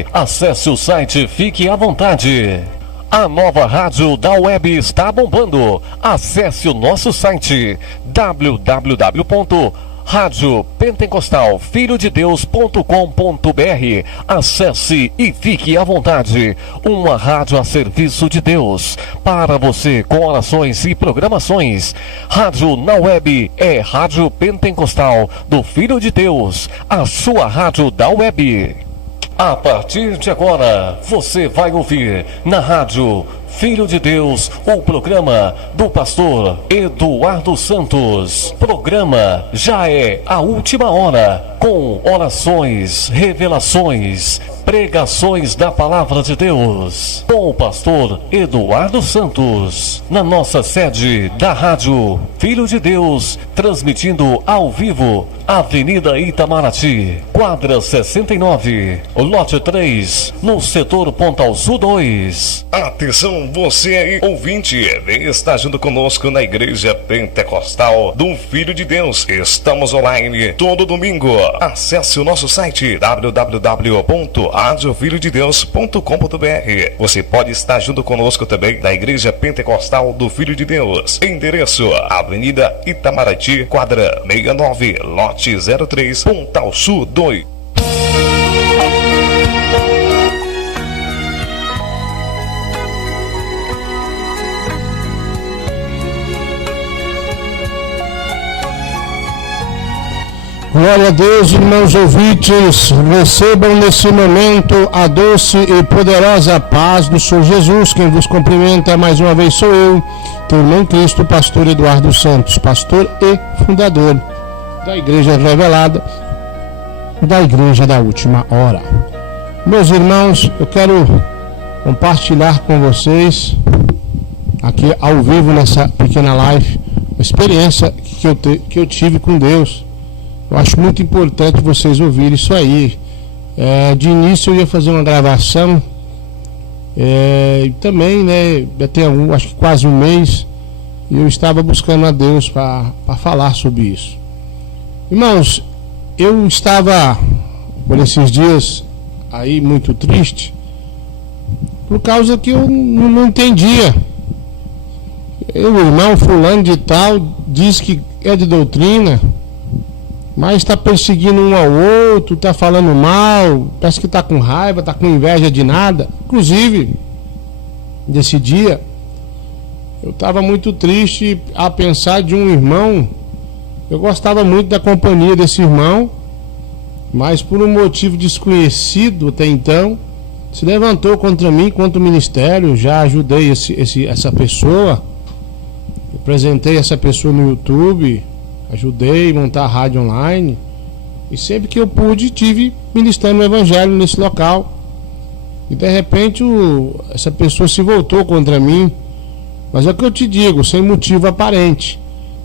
web. Acesse o site, fique à vontade. A nova rádio da web está bombando. Acesse o nosso site www.radiopentecostalfilhodedeus.com.br. Acesse e fique à vontade. Uma rádio a serviço de Deus, para você, com orações e programações. Rádio na web é Rádio Pentecostal do Filho de Deus, a sua rádio da web. A partir de agora, você vai ouvir na rádio Filho de Deus, o programa do pastor Eduardo Santos. Programa Já é a Última Hora, com orações, revelações, pregações da Palavra de Deus, com o pastor Eduardo Santos, na nossa sede da rádio Filho de Deus, transmitindo ao vivo, Avenida Itamaraty, quadra 69, lote 3, no setor Pontal Sul 2. Atenção, você aí, ouvinte, vem estar junto conosco na Igreja Pentecostal do Filho de Deus. Estamos online todo domingo. Acesse o nosso site www.radiofilhodedeus.com.br. Você pode estar junto conosco também na Igreja Pentecostal do Filho de Deus. Endereço: Avenida Itamaraty, quadra 69, lote 03, Pontal Sul 2. Glória a Deus, irmãos ouvintes, recebam nesse momento a doce e poderosa paz do Senhor Jesus. Quem vos cumprimenta mais uma vez sou eu, teu irmão em Cristo, pastor Eduardo Santos, pastor e fundador da Igreja Revelada, da Igreja da Última Hora. Meus irmãos, eu quero compartilhar com vocês, aqui ao vivo nessa pequena live, uma experiência que eu tive com Deus. Eu acho muito importante vocês ouvirem isso aí. De início eu ia fazer uma gravação, e também, né, até acho que quase um mês, e eu estava buscando a Deus para falar sobre isso. Irmãos, eu estava por esses dias aí muito triste, por causa que eu não entendia. O irmão fulano de tal diz que é de doutrina, mas está perseguindo um ao outro, está falando mal, parece que está com raiva, está com inveja de nada. Inclusive, desse dia, eu estava muito triste a pensar de um irmão. Eu gostava muito da companhia desse irmão, mas por um motivo desconhecido até então, se levantou contra mim, contra o ministério. Já ajudei essa pessoa, apresentei essa pessoa no YouTube, ajudei a montar a rádio online, e sempre que eu pude tive ministrando o evangelho nesse local. E de repente essa pessoa se voltou contra mim, mas é o que eu te digo, sem motivo aparente.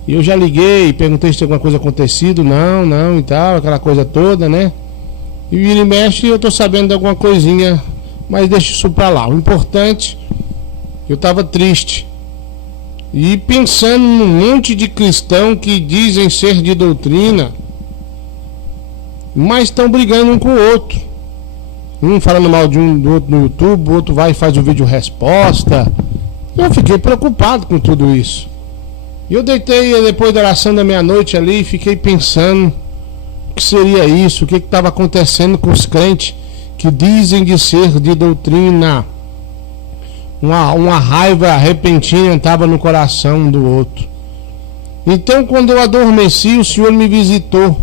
E eu já liguei, perguntei se tinha alguma coisa acontecido, não e tal, aquela coisa toda, né? E vira e mexe, eu tô sabendo de alguma coisinha, mas deixa isso pra lá. O importante, eu tava triste e pensando num monte de cristão que dizem ser de doutrina, mas estão brigando um com o outro. Um falando mal de um do outro no YouTube, o outro vai e faz o vídeo resposta. Eu fiquei preocupado com tudo isso. E eu deitei depois da oração da meia-noite ali e fiquei pensando o que seria isso, o que estava acontecendo com os crentes que dizem de ser de doutrina. Uma raiva repentina estava no coração do outro. Então, quando eu adormeci, o Senhor me visitou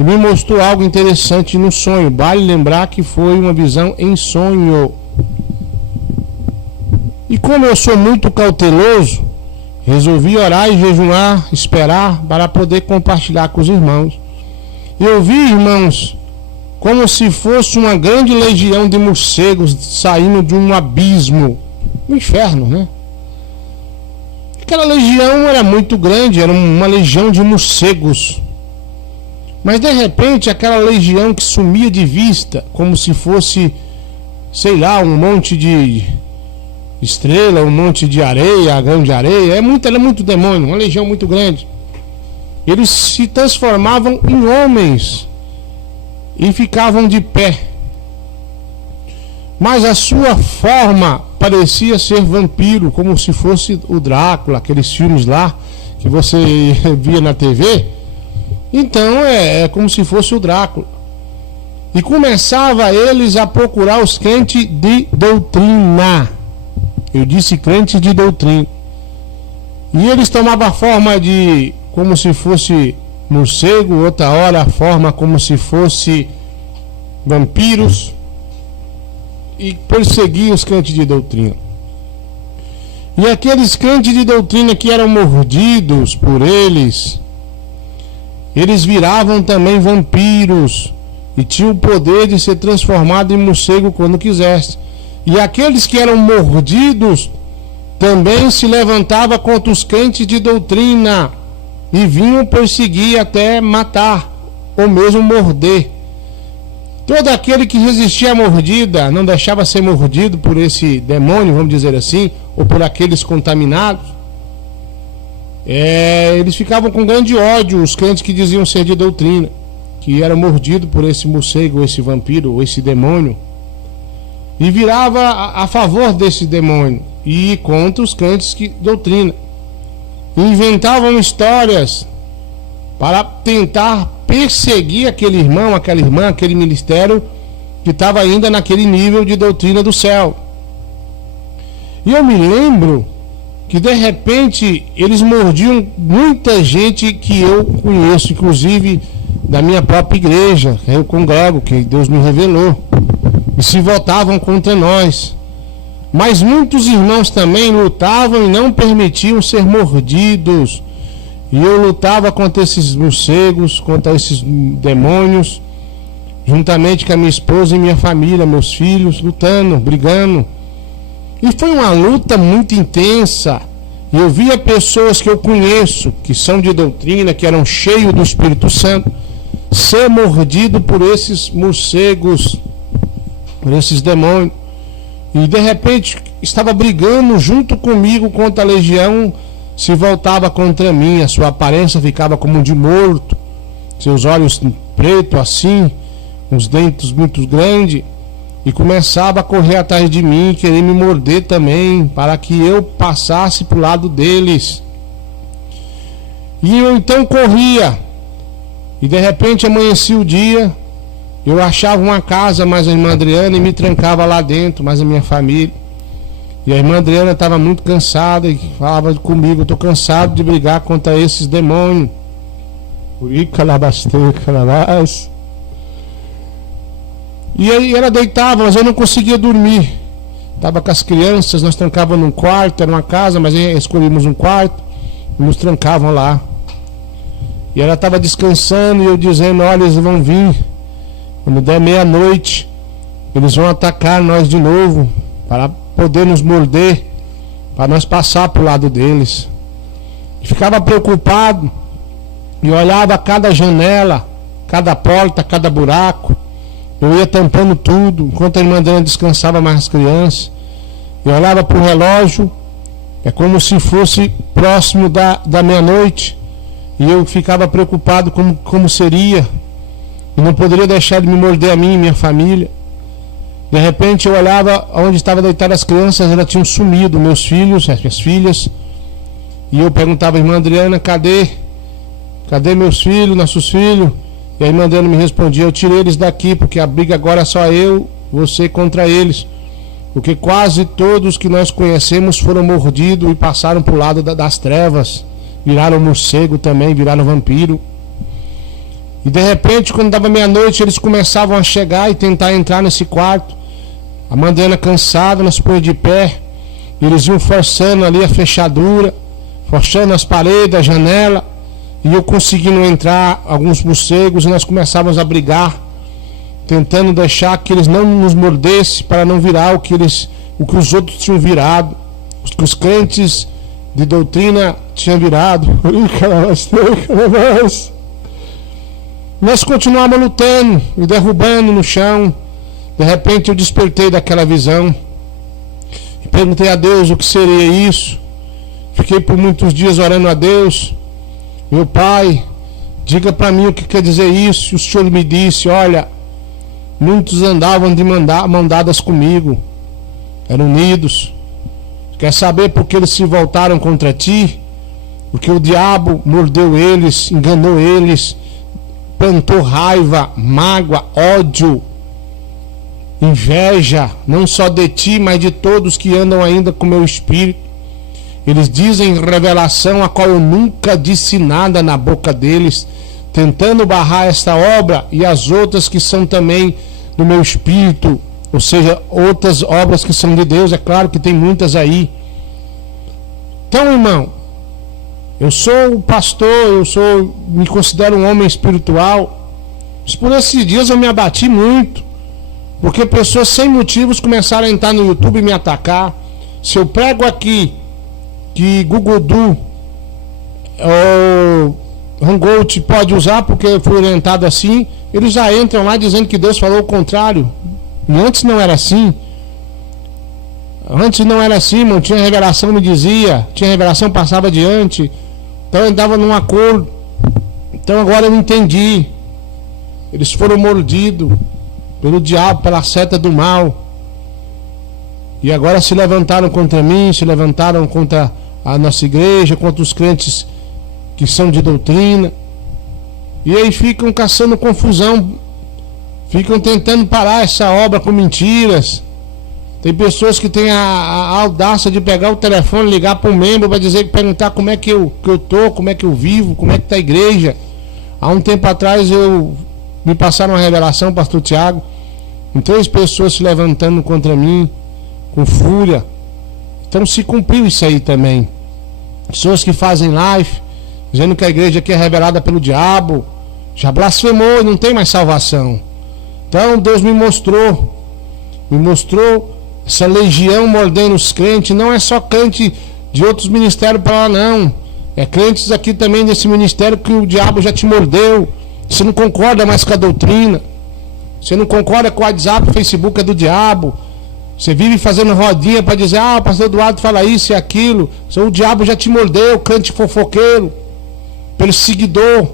e me mostrou algo interessante no sonho. Vale lembrar que foi uma visão em sonho. E como eu sou muito cauteloso, resolvi orar e jejuar, esperar para poder compartilhar com os irmãos. Eu vi, irmãos, como se fosse uma grande legião de morcegos saindo de um abismo, um inferno, né? Aquela legião era muito grande, era uma legião de morcegos. Mas de repente aquela legião que sumia de vista, como se fosse, sei lá, um monte de estrela, um monte de areia, grão de areia, era muito demônio, uma legião muito grande. Eles se transformavam em homens e ficavam de pé. mas a sua forma parecia ser vampiro, como se fosse o Drácula, aqueles filmes lá que você via na TV. Então é como se fosse o Drácula. E começava eles a procurar os crentes de doutrina. Eu disse crentes de doutrina. E eles tomavam a forma de como se fosse morcego, outra hora a forma como se fosse vampiros, e perseguiam os crentes de doutrina. E aqueles crentes de doutrina que eram mordidos por eles viravam também vampiros e tinham o poder de ser transformado em morcego quando quisesse. E aqueles que eram mordidos também se levantavam contra os crentes de doutrina e vinham perseguir até matar ou mesmo morder. Todo aquele que resistia à mordida, não deixava ser mordido por esse demônio, vamos dizer assim, ou por aqueles contaminados, eles ficavam com grande ódio, os crentes que diziam ser de doutrina, que eram mordidos por esse morcego, ou esse vampiro, ou esse demônio, e virava a favor desse demônio e contra os crentes de doutrina. Inventavam histórias para tentar perseguir aquele irmão, aquela irmã, aquele ministério que estava ainda naquele nível de doutrina do céu. E eu me lembro que de repente eles mordiam muita gente que eu conheço, inclusive da minha própria igreja, eu congrego, que Deus me revelou, e se voltavam contra nós. Mas muitos irmãos também lutavam e não permitiam ser mordidos. E eu lutava contra esses morcegos, contra esses demônios, juntamente com a minha esposa e minha família, meus filhos, lutando, brigando. E foi uma luta muito intensa. E eu via pessoas que eu conheço, que são de doutrina, que eram cheios do Espírito Santo, ser mordido por esses morcegos, por esses demônios. E de repente estava brigando junto comigo contra a legião, se voltava contra mim, a sua aparência ficava como de morto, seus olhos pretos assim, uns dentes muito grandes, e começava a correr atrás de mim, querer me morder também, para que eu passasse para o lado deles. E eu então corria, e de repente amanhecia o dia, eu achava uma casa, mais a irmã Adriana, e me trancava lá dentro, mais a minha família. E a irmã Adriana estava muito cansada e falava comigo: eu estou cansado de brigar contra esses demônios. E aí ela deitava, mas eu não conseguia dormir. Estava com as crianças, nós trancávamos num quarto, era uma casa, mas escolhemos um quarto e nos trancavam lá. E ela estava descansando e eu dizendo: olha, eles vão vir. Quando der meia-noite, eles vão atacar nós de novo, para poder nos morder, para nós passar para o lado deles. E ficava preocupado, e olhava cada janela, cada porta, cada buraco. Eu ia tampando tudo, enquanto a irmã Adriana descansava mais as crianças. Eu olhava para o relógio, é como se fosse próximo da meia-noite, e eu ficava preocupado como seria, e não poderia deixar ele me morder a mim e minha família. De repente eu olhava onde estavam deitadas as crianças, elas tinham sumido, meus filhos, as minhas filhas. E eu perguntava à irmã Adriana: cadê meus filhos, nossos filhos? E a irmã Adriana me respondia: eu tirei eles daqui, porque a briga agora é só eu, você contra eles. Porque quase todos que nós conhecemos foram mordidos e passaram para o lado das trevas. Viraram morcego também, viraram vampiro. E de repente, quando dava meia-noite, eles começavam a chegar e tentar entrar nesse quarto. A irmã Adriana cansada, nós põe de pé. E eles iam forçando ali a fechadura, forçando as paredes, a janela. E eu conseguindo entrar, alguns morcegos, e nós começávamos a brigar, tentando deixar que eles não nos mordessem, para não virar o que os outros tinham virado, que os crentes de doutrina tinham virado. Nós continuávamos lutando e derrubando no chão. De repente eu despertei daquela visão e perguntei a Deus o que seria isso. Fiquei por muitos dias orando a Deus: meu Pai, diga para mim o que quer dizer isso. E o Senhor me disse: olha, muitos andavam de mão dadas comigo, eram unidos. Quer saber por que eles se voltaram contra ti? Porque o diabo mordeu eles, enganou eles, plantou raiva, mágoa, ódio, inveja, não só de ti, mas de todos que andam ainda com meu espírito. Eles dizem revelação a qual eu nunca disse nada na boca deles, tentando barrar esta obra e as outras que são também do meu espírito, ou seja, outras obras que são de Deus. É claro que tem muitas aí. Então, irmão, eu sou pastor, me considero um homem espiritual, mas por esses dias eu me abati muito, porque pessoas sem motivos começaram a entrar no YouTube e me atacar. Se eu prego aqui que Gugudu ou Hangout pode usar porque eu fui orientado assim, eles já entram lá dizendo que Deus falou o contrário. E antes não era assim. Antes não era assim, não tinha revelação, me dizia, tinha revelação, passava adiante. Então eu andava num acordo. Então agora eu entendi. Eles foram mordidos pelo diabo, pela seta do mal. E agora se levantaram contra mim, se levantaram contra a nossa igreja, contra os crentes que são de doutrina. E aí ficam caçando confusão, ficam tentando parar essa obra com mentiras. Tem pessoas que têm a audácia de pegar o telefone, ligar para um membro para perguntar como é que eu tô, como é que eu vivo, como é que está a igreja. Há um tempo atrás me passaram uma revelação, pastor Tiago, com 3 pessoas se levantando contra mim, com fúria. Então se cumpriu isso aí também. Pessoas que fazem live, dizendo que a igreja aqui é revelada pelo diabo, já blasfemou e não tem mais salvação. Então Deus me mostrou essa legião mordendo os crentes. Não é só crente de outros ministérios para lá, não. É crentes aqui também desse ministério que o diabo já te mordeu. Você não concorda mais com a doutrina, você não concorda com o WhatsApp, o Facebook é do diabo. Você vive fazendo rodinha para dizer, o pastor Eduardo fala isso e aquilo. O diabo já te mordeu, crente fofoqueiro, perseguidor.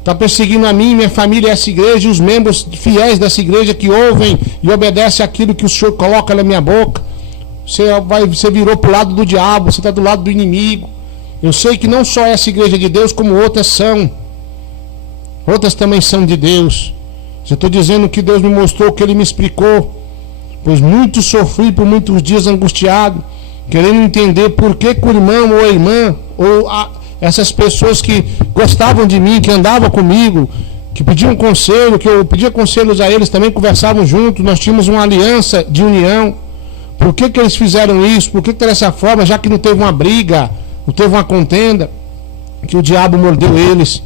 Está perseguindo a mim, minha família, essa igreja e os membros fiéis dessa igreja que ouvem e obedecem aquilo que o Senhor coloca na minha boca. Você virou para o lado do diabo, você está do lado do inimigo. Eu sei que não só essa igreja de Deus, como outras são. Outras também são de Deus. Eu estou dizendo que Deus me mostrou, que Ele me explicou. Pois muito sofri por muitos dias angustiado, querendo entender por que o irmão ou a irmã, essas pessoas que gostavam de mim, que andavam comigo, que pediam conselho, que eu pedia conselhos a eles, também conversavam juntos, nós tínhamos uma aliança de união. Por que eles fizeram isso? Por que dessa forma, já que não teve uma briga, não teve uma contenda, que o diabo mordeu eles?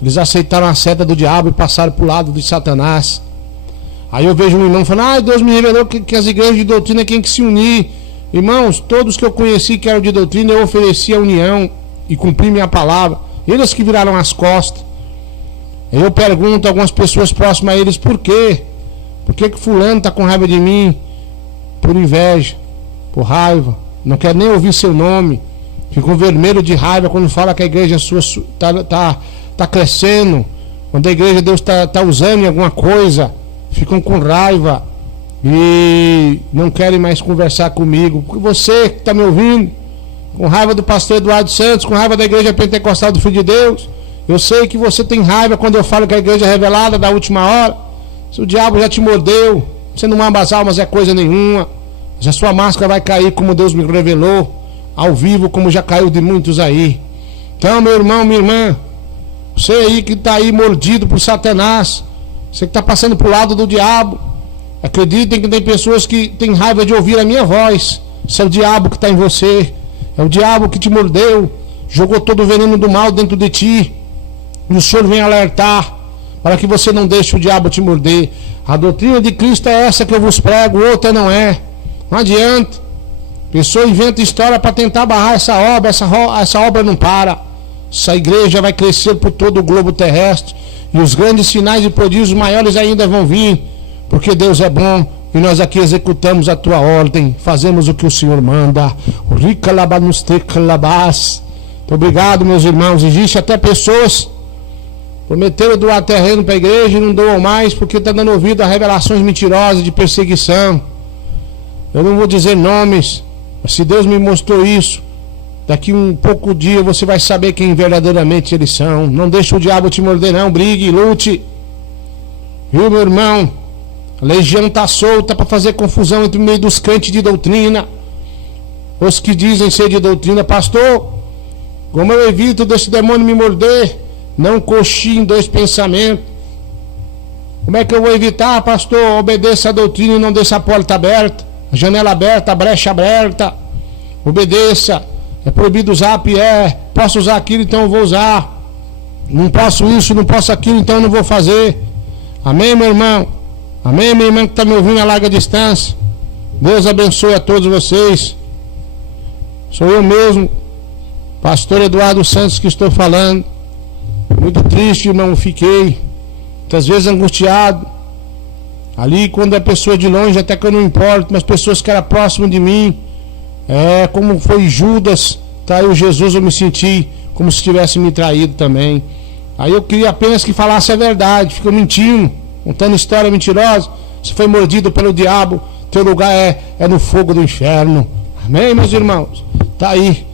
Eles aceitaram a seta do diabo e passaram para o lado de Satanás. Aí eu vejo um irmão falando, Deus me revelou que as igrejas de doutrina têm que se unir. Irmãos, todos que eu conheci que eram de doutrina, eu ofereci a união e cumpri minha palavra. Eles que viraram as costas. Eu pergunto a algumas pessoas próximas a eles, por quê? Por que fulano está com raiva de mim? Por inveja, por raiva, não quer nem ouvir seu nome. Ficam vermelho de raiva quando fala que a igreja sua está crescendo. Quando a igreja de Deus está usando em alguma coisa, ficam com raiva e não querem mais conversar comigo. Porque você que está me ouvindo, com raiva do pastor Eduardo Santos, com raiva da igreja pentecostal do Filho de Deus, eu sei que você tem raiva quando eu falo que a igreja é revelada da última hora. Se o diabo já te mordeu, você não ama as almas é coisa nenhuma, mas a sua máscara vai cair como Deus me revelou, ao vivo, como já caiu de muitos aí. Então, meu irmão, minha irmã, você aí que está aí mordido por Satanás, você que está passando para o lado do diabo, acreditem que tem pessoas que têm raiva de ouvir a minha voz. Isso é o diabo que está em você, é o diabo que te mordeu, jogou todo o veneno do mal dentro de ti, e o Senhor vem alertar para que você não deixe o diabo te morder. A doutrina de Cristo é essa que eu vos prego, outra não é. Não adianta. A pessoa inventa história para tentar barrar essa obra, essa obra não para. Essa igreja vai crescer por todo o globo terrestre, e os grandes sinais e prodígios maiores ainda vão vir, porque Deus é bom e nós aqui executamos a tua ordem, fazemos o que o Senhor manda. Muito obrigado, meus irmãos. Existe até pessoas Prometeram doar terreno para a igreja e não doam mais porque está dando ouvido a revelações mentirosas de perseguição. Eu não vou dizer nomes, mas se Deus me mostrou isso, daqui um pouco dia você vai saber quem verdadeiramente eles são. Não deixe o diabo te morder não, brigue, lute. Viu, meu irmão? A legião está solta para fazer confusão entre o meio dos crentes de doutrina. Os que dizem ser de doutrina. Pastor, como eu evito desse demônio me morder? Não coxie em dois pensamentos. Como é que eu vou evitar, pastor? Obedeça a doutrina e não deixe a porta aberta, a janela aberta, a brecha aberta. Obedeça. É proibido usar, posso usar aquilo, então eu vou usar. Não posso isso, não posso aquilo, então eu não vou fazer. Amém, meu irmão? Amém, minha irmã que está me ouvindo a larga distância? Deus abençoe a todos vocês. Sou eu mesmo, pastor Eduardo Santos, que estou falando. Muito triste, irmão, fiquei. Muitas vezes angustiado. Ali, quando a pessoa é de longe, até que eu não importo, mas pessoas que eram próximas de mim, como foi Judas, traiu Jesus, eu me senti como se tivesse me traído também. Aí eu queria apenas que falasse a verdade, ficou mentindo, contando história mentirosa. Você foi mordido pelo diabo, teu lugar é no fogo do inferno. Amém, meus irmãos? Tá aí.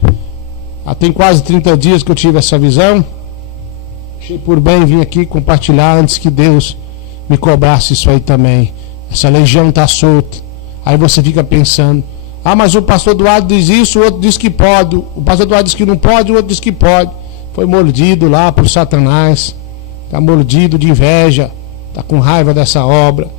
Tem quase 30 dias que eu tive essa visão. Achei por bem vir aqui compartilhar antes que Deus me cobrasse isso aí também. Essa legião tá solta. Aí você fica pensando, mas o pastor Eduardo diz isso, o outro diz que pode. O pastor Eduardo diz que não pode, o outro diz que pode. Foi mordido lá por Satanás. Tá mordido de inveja. Tá com raiva dessa obra.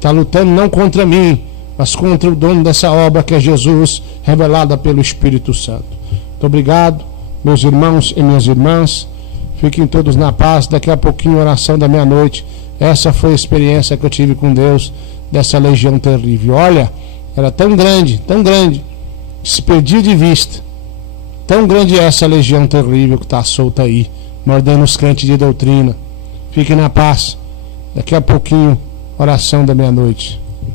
Tá lutando não contra mim, mas contra o dono dessa obra, que é Jesus, revelada pelo Espírito Santo. Muito obrigado, meus irmãos e minhas irmãs. Fiquem todos na paz. Daqui a pouquinho, oração da meia-noite. Essa foi a experiência que eu tive com Deus, dessa legião terrível. Olha, era tão grande, que se perdia de vista. Tão grande é essa legião terrível que está solta aí, mordendo os crentes de doutrina. Fiquem na paz. Daqui a pouquinho, oração da meia-noite.